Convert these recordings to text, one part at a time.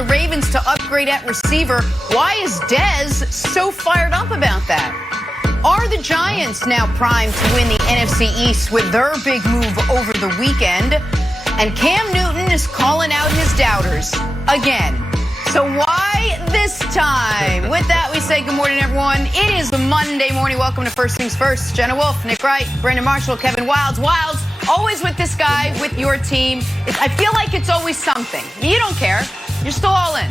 the Ravens to upgrade at receiver. Why is Dez so fired up about that? Are the Giants now primed to win the NFC East with their big move over the weekend? And Cam Newton is calling out his doubters again. So why this time? With that, we say good morning, everyone. It is a Monday morning. Welcome to First Things First. Jenna Wolf, Nick Wright, Brandon Marshall, Kevin Wilds. Wilds, always with this guy, with your team. I feel like it's always something. You don't care. You're still all in.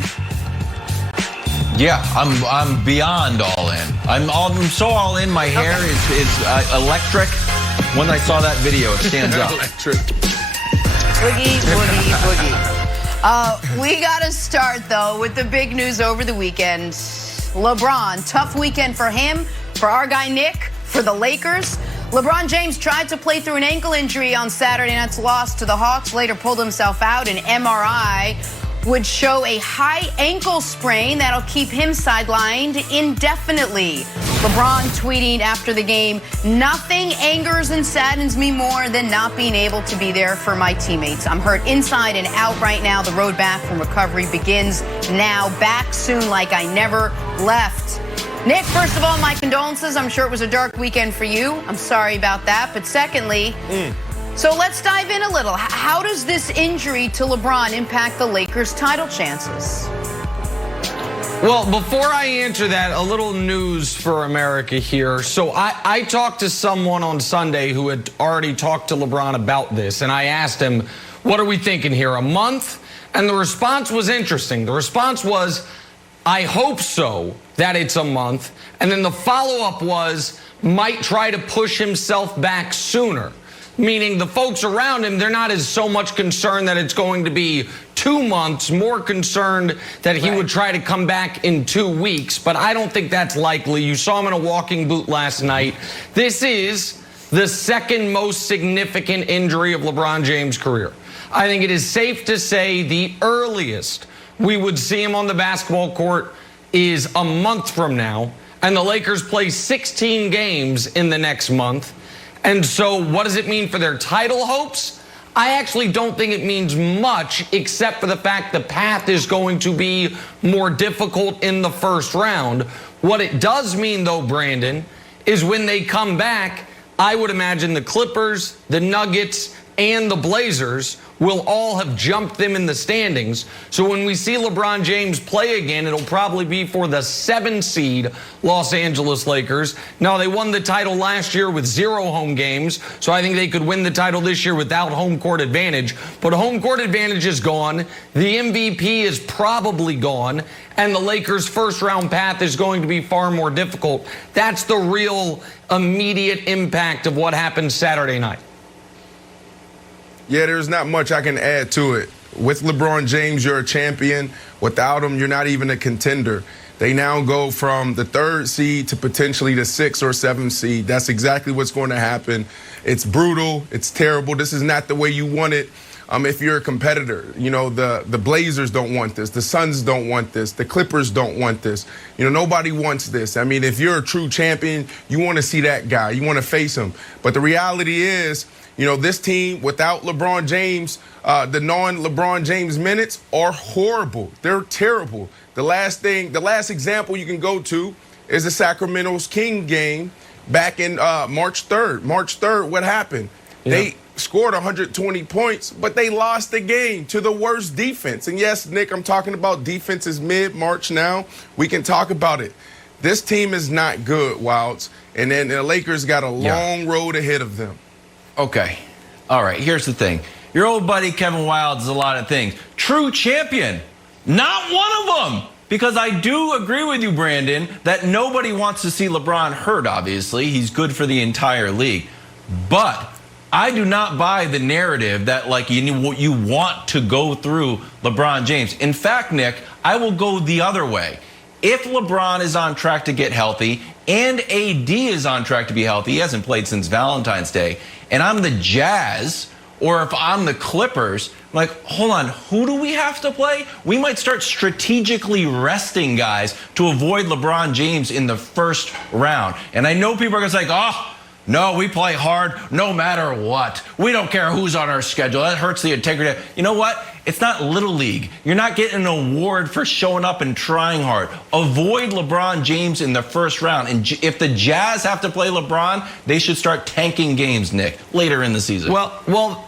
Yeah, I'm beyond all in. I'm so all in. My hair is electric. When I saw that video, it stands up. Electric. Boogie, boogie, boogie. We got to start, though, with the big news over the weekend. LeBron, tough weekend for him, for our guy Nick, for the Lakers. LeBron James tried to play through an ankle injury on Saturday night's loss to the Hawks, later pulled himself out. An MRI would show a high ankle sprain that'll keep him sidelined indefinitely. LeBron tweeting after the game, "Nothing angers and saddens me more than not being able to be there for my teammates. I'm hurt inside and out right now. The road back from recovery begins now. Back soon like I never left." Nick, first of all, my condolences. I'm sure it was a dark weekend for you. I'm sorry about that. But secondly, so let's dive in a little. How does this injury to LeBron impact the Lakers' title chances? Well, before I answer that, a little news for America here. So I talked to someone on Sunday who had already talked to LeBron about this, and I asked him, what are we thinking here, a month? And the response was interesting. The response was, I hope so, that it's a month. And then the follow-up was, might try to push himself back sooner. Meaning the folks around him, they're not as so much concerned that it's going to be 2 months, more concerned that he would try to come back in 2 weeks. But I don't think that's likely. You saw him in a walking boot last night. This is the second most significant injury of LeBron James' career. I think it is safe to say the earliest we would see him on the basketball court is a month from now. And the Lakers play 16 games in the next month. And so what does it mean for their title hopes? I actually don't think it means much, except for the fact the path is going to be more difficult in the first round. What it does mean, though, Brandon, is when they come back, I would imagine the Clippers, the Nuggets, and the Blazers will all have jumped them in the standings. So when we see LeBron James play again, it'll probably be for the 7 seed Los Angeles Lakers. Now, they won the title last year with 0 home games, so I think they could win the title this year without home court advantage. But home court advantage is gone. The MVP is probably gone, and the Lakers' first-round path is going to be far more difficult. That's the real immediate impact of what happened Saturday night. Yeah, there's not much I can add to it. With LeBron James, you're a champion. Without him, you're not even a contender. They now go from the 3rd seed to potentially the 6th or 7th seed. That's exactly what's going to happen. It's brutal. It's terrible. This is not the way you want it. If you're a competitor, you know, the Blazers don't want this. The Suns don't want this. The Clippers don't want this. You know, nobody wants this. I mean, if you're a true champion, you want to see that guy. You want to face him. But the reality is, you know, this team without LeBron James, the non-LeBron James minutes are horrible. They're terrible. The last example you can go to is the Sacramento Kings game back in March 3rd. March 3rd, what happened? Yeah. They scored 120 points, but they lost the game to the worst defense. And yes, Nick, I'm talking about defense is mid-March now. We can talk about it. This team is not good, Wilds. And then the Lakers got a long road ahead of them. Okay. All right. Here's the thing. Your old buddy Kevin Wilds is a lot of things. True champion. Not one of them. Because I do agree with you, Brandon, that nobody wants to see LeBron hurt, obviously. He's good for the entire league. But I do not buy the narrative that, like, you want to go through LeBron James. In fact, Nick, I will go the other way. If LeBron is on track to get healthy and AD is on track to be healthy, he hasn't played since Valentine's Day, and I'm the Jazz, or if I'm the Clippers, I'm like, hold on, who do we have to play? We might start strategically resting guys to avoid LeBron James in the first round. And I know people are going to say, oh, no, we play hard no matter what. We don't care who's on our schedule. That hurts the integrity. You know what? It's not Little League. You're not getting an award for showing up and trying hard. Avoid LeBron James in the first round. And if the Jazz have to play LeBron, they should start tanking games, Nick, later in the season. Well,